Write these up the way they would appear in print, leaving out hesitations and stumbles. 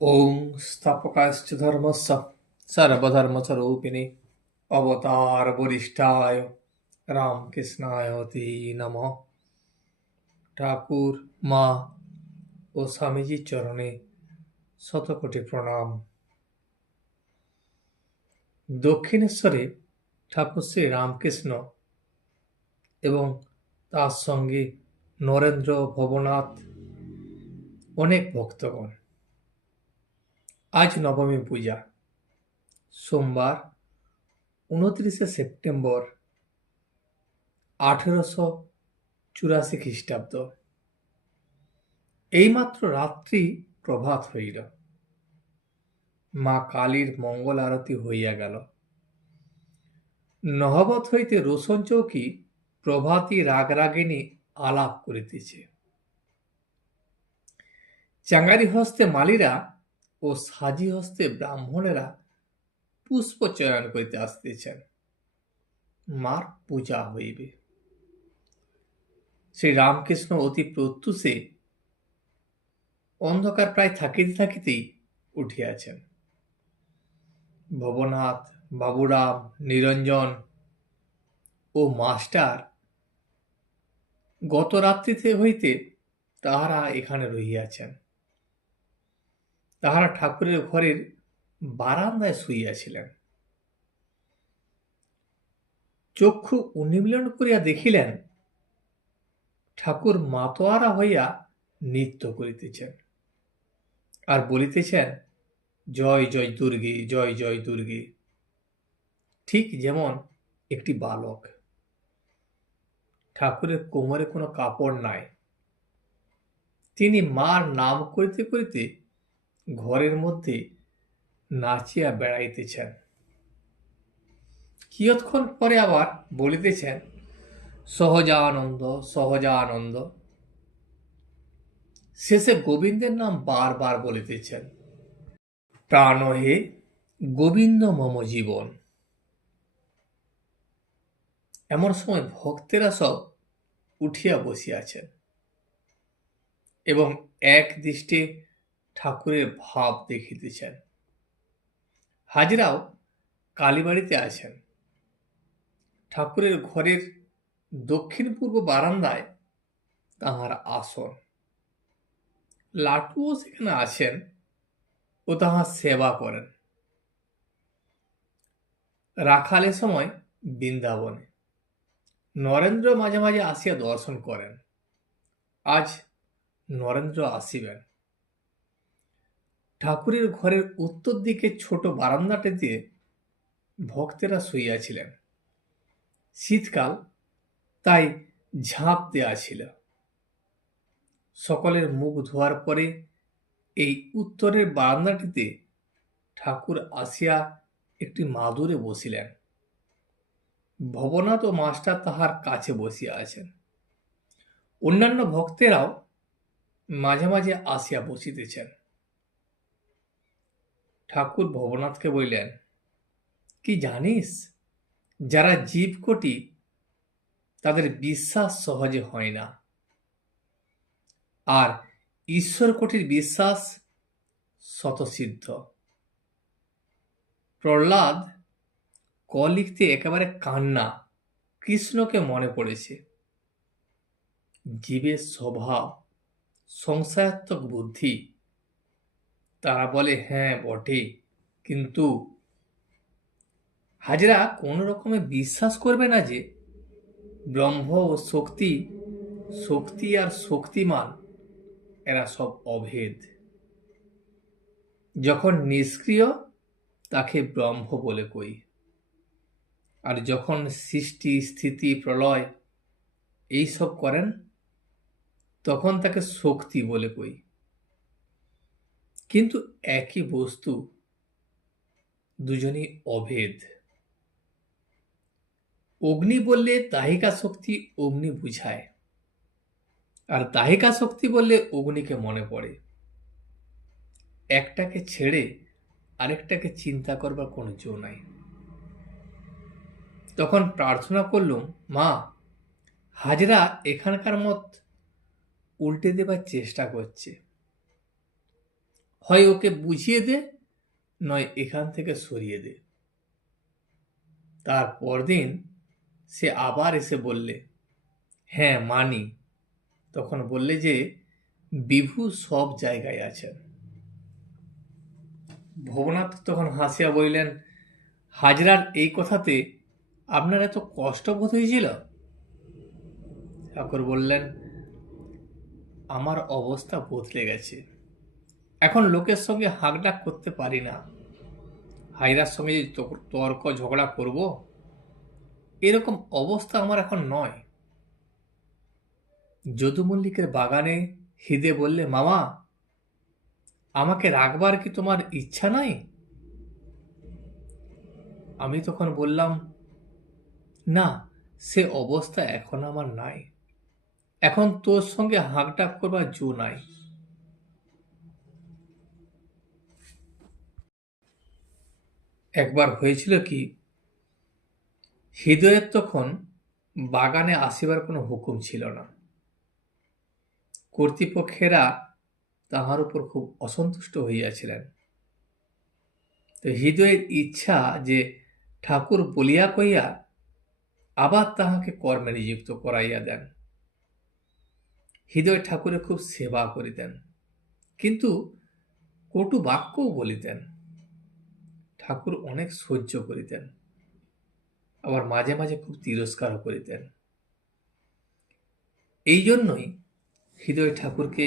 ॐ स्थापकाश्च धर्मस्य सर्वधर्मस्वरूपिणे अवतारवरिष्ठाय রামকৃষ্ণায়তে নমঃ। ঠাকুর, মা ও স্বামীজির চরণে শতকোটি প্রণাম। দক্ষিণেশ্বরে ঠাকুর শ্রী রামকৃষ্ণ এবং তার সঙ্গে নরেন্দ্র, ভবনাথ, অনেক ভক্তগণ। আজ নবমী পূজা, সোমবার 29শে সেপ্টেম্বর 1884 খ্রিস্টাব্দ। এইমাত্র রাত্রি প্রভাত হইল, মা কালীর মঙ্গল আরতি হইয়া গেল। নহবত হইতে রোশন চৌকি প্রভাতী রাগরাগিনী আলাপ করিতেছে। চাঙ্গারি হস্তে মালীরা ও সাজি হস্তে ব্রাহ্মণেরা পুষ্প চয়ন করিতে আসতেছেন। মার পূজা হইবে। শ্রী রামকৃষ্ণ অতি প্রত্যুষে অন্ধকার প্রায় থাকিতে থাকিতেই উঠিয়াছেন। ভবনাথ, বাবুরাম, নিরঞ্জন ও মাস্টার গত রাত্রিতে হইতে তাহারা এখানে রহিয়াছেন। তাহারা ঠাকুরের ঘরের বারান্দায় শুইয়াছিলেন। চক্ষু উন্মীলন করিয়া দেখিলেন ঠাকুর মাতোয়ারা হইয়া নৃত্য করিতেছেন আর বলিতেছেন, জয় জয় দুর্গে, জয় জয় দুর্গে, ঠিক যেমন একটি বালক। ঠাকুরের কোমরে কোনো কাপড় নাই। তিনি মার নাম করিতে করিতে ঘরের মধ্যে নাচিয়া বেড়াইতেছেন। কিয়ৎক্ষণ পরে আবার বলিতেছেন, সহজানন্দ, সহজানন্দ। শেষে গোবিন্দের নাম বারবার বলিতেছেন। প্রাণ হে গোবিন্দ মম জীবন। এমন সময় ভক্তেরা সব উঠিয়া বসিয়াছেন এবং এক দৃষ্টে ঠাকুরের ভাব দেখিতেছেন। হাজরাও কালীবাড়িতে আছেন। ঠাকুরের ঘরের দক্ষিণ পূর্ব বারান্দায় তাহার আসন। লাটুও সেখানে আছেন ও তাহার সেবা করেন। রাখালের সময় বৃন্দাবনে। নরেন্দ্র মাঝে মাঝে আসিয়া দর্শন করেন। আজ নরেন্দ্র আসিবেন। ঠাকুরের ঘরের উত্তর দিকে ছোট বারান্দাটিতে ভক্তেরা শুইয়াছিলেন। শীতকাল, তাই ঝাঁপ দেয়া ছিল। সকলের মুখ ধোয়ার পরে এই উত্তরের বারান্দাটিতে ঠাকুর আসিয়া একটি মাদুরে বসিলেন। ভবনাথ ও মাস্টার তাহার কাছে বসিয়া আছেন। অন্যান্য ভক্তেরাও মাঝে মাঝে আসিয়া বসিতেছেন। ঠাকুর ভবনাথকে বললেন, কি জানিস, যারা জীবকোটি তাদের বিশ্বাস সহজে হয় না, আর ঈশ্বর কোটির বিশ্বাস স্বতঃসিদ্ধ। প্রহ্লাদ ক লিখতে একেবারে কান্না কৃষ্ণকে মনে পড়েছে। জীবের স্বভাব সংশয়াত্মক বুদ্ধি। তারা বলে, হ্যাঁ বটে, কিন্তু হাজরা কোনো রকমে বিশ্বাস করবে না যে ব্রহ্ম ও শক্তি, শক্তি আর শক্তিমান এরা সব অভেদ। যখন নিষ্ক্রিয় তাকে ব্রহ্ম বলে কই, আর যখন সৃষ্টি, স্থিতি, প্রলয় এইসব করেন তখন তাকে শক্তি বলে কই। কিন্তু একই বস্তু, দুজনই অভেদ। অগ্নি বললে দাহিকা শক্তি অগ্নি বুঝায়, আর দাহিকা শক্তি বললে অগ্নিকে মনে পড়ে। একটাকে ছেড়ে আরেকটাকে চিন্তা করবার কোনো জো নাই। তখন প্রার্থনা করলুম, মা, হাজরা এখানকার মত উল্টে দেবার চেষ্টা করছে। হয় ওকে বুঝিয়ে দে, নয় এখান থেকে সরিয়ে দে। তার পরদিন সে আবার এসে বললে, হ্যাঁ মানি। তখন বললে যে বিভু সব জায়গায় আছেন। ভবনাথ তখন হাসিয়া বললেন, হাজরার এই কথাতে আপনার এত কষ্ট বোধ হয়েছিল? ঠাকুর বললেন, আমার অবস্থা বদলে গেছে। এখন লোকের সঙ্গে হাঁকডাক করতে পারি না। হাজরার সঙ্গে যে তর্ক ঝগড়া করব, এরকম অবস্থা আমার এখন নয়। যদু মল্লিকের বাগানে হিদে বললে, মামা আমাকে রাখবার কি তোমার ইচ্ছা নাই? আমি তখন বললাম, না, সে অবস্থা এখন আমার নাই। এখন তোর সঙ্গে হাঁকডাক করবার জো নাই। একবার হয়েছিল কি, হৃদয়ের তখন বাগানে আসিবার কোনো হুকুম ছিল না। কর্তৃপক্ষেরা তাহার উপর খুব অসন্তুষ্ট হইয়াছিলেন। তো হৃদয়ের ইচ্ছা যে ঠাকুর বলিয়া কইয়া আবার তাহাকে কর্মে নিযুক্ত করাইয়া দেন। হৃদয় ঠাকুরের খুব সেবা করিতেন, কিন্তু কটু বাক্যও বলিতেন। ঠাকুর অনেক সহ্য করিতেন, আবার মাঝে মাঝে খুব তিরস্কারও করিতেন। এই জন্যই হৃদয় ঠাকুরকে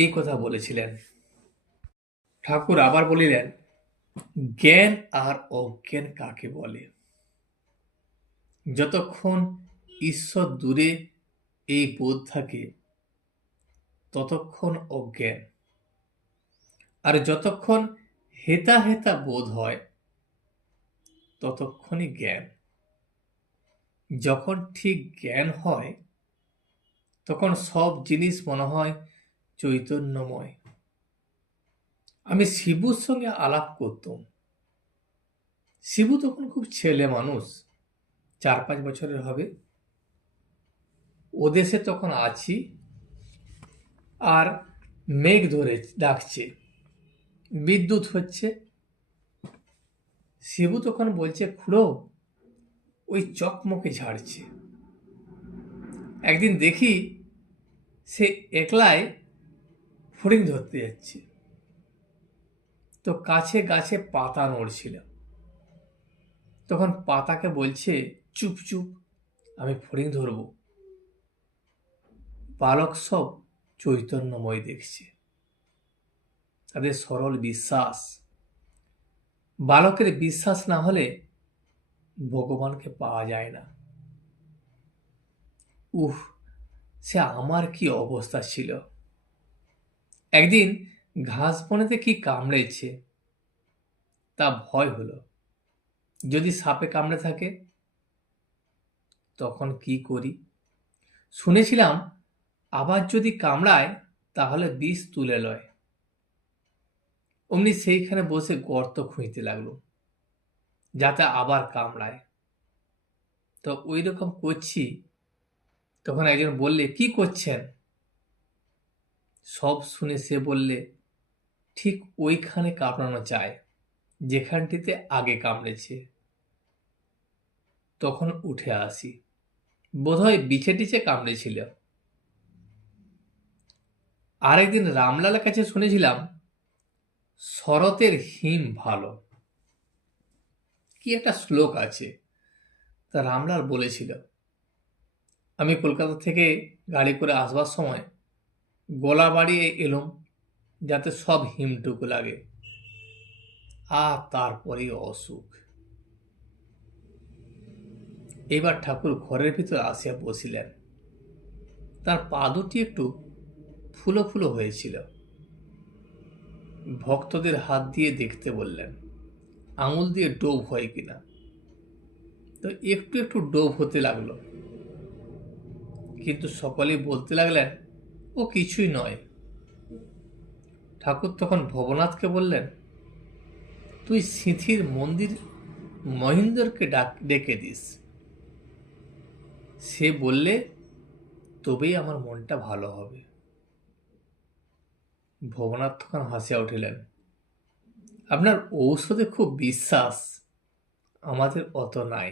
এই কথা বলেছিলেন। ঠাকুর আবার বলিলেন, জ্ঞান আর অজ্ঞান কাকে বলে? যতক্ষণ ঈশ্বর দূরে এই বোধ থাকে ততক্ষণ অজ্ঞান, আর যতক্ষণ হেতা হেতা বোধ হয় ততক্ষণই জ্ঞান। যখন ঠিক জ্ঞান হয় তখন সব জিনিস মনে হয় চৈতন্যময়। আমি শিবুর সঙ্গে আলাপ করতাম। শিবু তখন খুব ছেলে মানুষ, 4-5 বছরের হবে। ও দেশে তখন আছি, আর মেঘ ধরে ডাকছে, বিদ্যুৎ হচ্ছে। শিবু তখন বলছে, খুড়ো ওই চকমকে ঝাড়ছে। একদিন দেখি সে একলাই ফড়িং ধরতে যাচ্ছে, তো কাছে গাছে পাতা নড়ছিল। তখন পাতাকে বলছে, চুপ চুপ, আমি ফড়িং ধরব। বালক সব চৈতন্যময় দেখছে, তাদের সরল বিশ্বাস। বালকের বিশ্বাস না হলে ভগবানকে পাওয়া যায় না। উহ, সে আমার কি অবস্থা ছিল! একদিন ঘাস বনেতে কি কামড়েছে, তা ভয় হলো। যদি সাপে কামড়ে থাকে তখন কি করি? শুনেছিলাম আবার যদি কামড়ায় তাহলে বিষ তুলে লয়। অমনি সেইখানে বসে গর্ত খুঁড়তে লাগলো, যাতে আবার কামড়ায়। তো ওই রকম করছি, তখন একজন বললে, কি করছেন? সব শুনে সে বললে, ঠিক ওইখানে কামড়ানো চায় যেখানটিতে আগে কামড়েছে। তখন উঠে আসি, বোধহয় বিছে টিছে কামড়েছিল। আরেকদিন রামলালের কাছে শুনেছিলাম শরতের হিম ভালো, কি একটা শ্লোক আছে, তা রামলাল বলেছিল। আমি কলকাতা থেকে গাড়ি করে আসবার সময় গলা বাড়িয়ে এলুম যাতে সব হিমটুকু লাগে, আর তারপরেই অসুখ। এবার ঠাকুর ঘরের ভিতর আসিয়া বসিলেন। তার পা দুটি একটু ফুলো ফুলো হয়েছিল। ভক্তদের হাত দিয়ে দেখতে বললেন, আঙুল দিয়ে ডোব হয় কিনা। তো একটু একটু ডোব হতে লাগলো, কিন্তু সকলেই বলতে লাগলেন, ও কিছুই নয়। ঠাকুর তখন ভবনাথকে বললেন, তুই সিঁথির মন্দির মহিন্দরকে ডেকে দিস। সে বললে তবেই আমার মনটা ভালো হবে। ভবনাথ তখন হাসিয়া উঠিলেন। আপনার ঔষধে খুব বিশ্বাস, আমাদের অত নাই।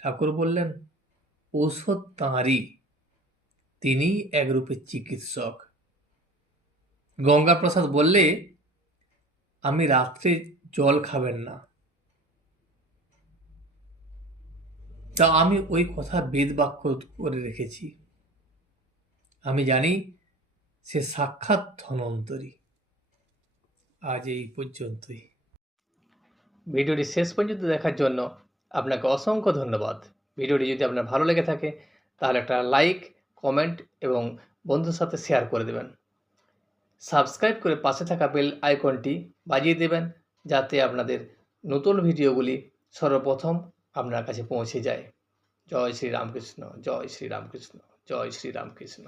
ঠাকুর বললেন, ঔষধ তাঁরই, তিনিই একরূপে চিকিৎসক। গঙ্গাপ্রসাদ বললে, আমি রাত্রে জল খাবেন না, তা আমি ওই কথা বেদবাক্য করে রেখেছি। আমি জানি সে সাক্ষাৎ ধন্বন্তরী। আজ এই পর্যন্তই। ভিডিওটি শেষ পর্যন্ত দেখার জন্য আপনাকে অসংখ্য ধন্যবাদ। ভিডিওটি যদি আপনার ভালো লেগে থাকে তাহলে একটা লাইক, কমেন্ট এবং বন্ধুর সাথে শেয়ার করে দেবেন। সাবস্ক্রাইব করে পাশে থাকা বেল আইকনটি বাজিয়ে দেবেন, যাতে আপনাদের নতুন ভিডিওগুলি সর্বপ্রথম আপনার কাছে পৌঁছে যায়। জয় শ্রী রামকৃষ্ণ, জয় শ্রী রামকৃষ্ণ, জয় শ্রী রামকৃষ্ণ।